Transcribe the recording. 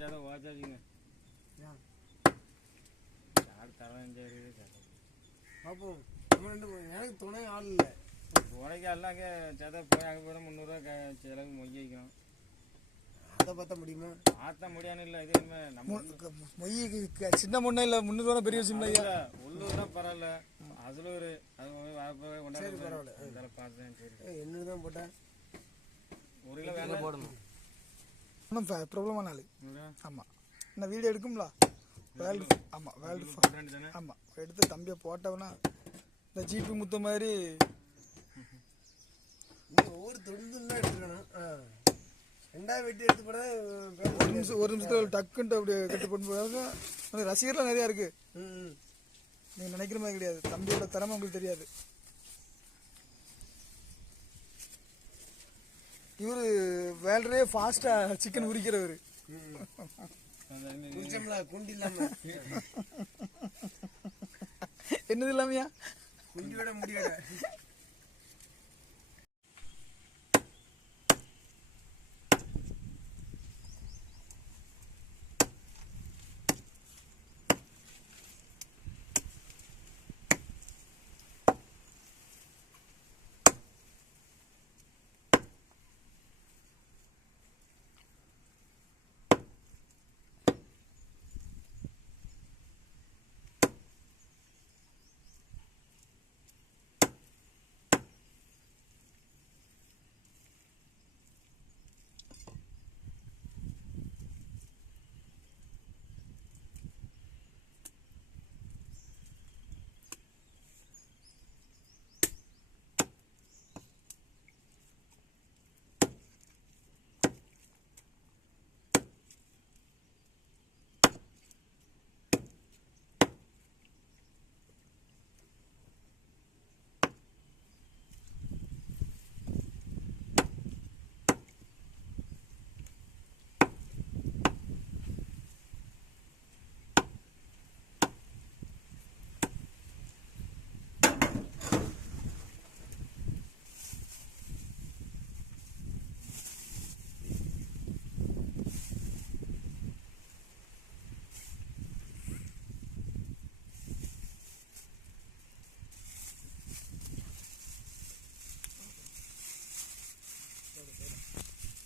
ஜாத வாச்சாதீங்க யார் தரேன் சரி பாப்போம். எனக்கு துணை ஆள் இல்லை. துணைக்கு எல்லாங்க சேத போய் அங்கே போய் 300 செலவு மொய்க்கும். அதை பார்த்தா முடியுமா? பார்த்தா முடியான்னு இல்லை. இது என்ன நம்ம மொய்க்கு சின்ன முன்னே இல்லை 300 பெரிய விஷயம் இல்லை. உள்ளூர்னா பரவாயில்ல. அதில் ஒரு அது வரப்போக கொண்டாந்து பரவாயில்ல. அதெல்லாம் பார்த்தேன். சரி என்ன தான் போட்டேன். 1 கிலோ வேலை போடணும். ஒன்றும் ப்ராப்ளமான ஆள். ஆமாம் இந்த வீடியோ எடுக்கும்ல வேல்டு. ஆமாம் வேல்டு. ஆமாம் எடுத்து தம்பியை போட்டவனா இந்த ஜிபி முத்த மாதிரி ஒவ்வொரு தொழிலும் தான் எடுத்துக்கணும். 2 வெட்டி எடுத்து போட ஒரு நிமிஷத்தில் டக்குன்ட்டு அப்படி கட்டு போட்டு ரசிகர்லாம் நிறையா இருக்கு. நீங்கள் நினைக்கிற மாதிரி கிடையாது. தம்பியோட திறமை உங்களுக்கு தெரியாது. இவரு வேல்டரே ஃபாஸ்டா சிக்கன் உரிக்கிறவர். குண்டி இல்லாம என்னது இல்லாமையா குண்டியோட முடியோட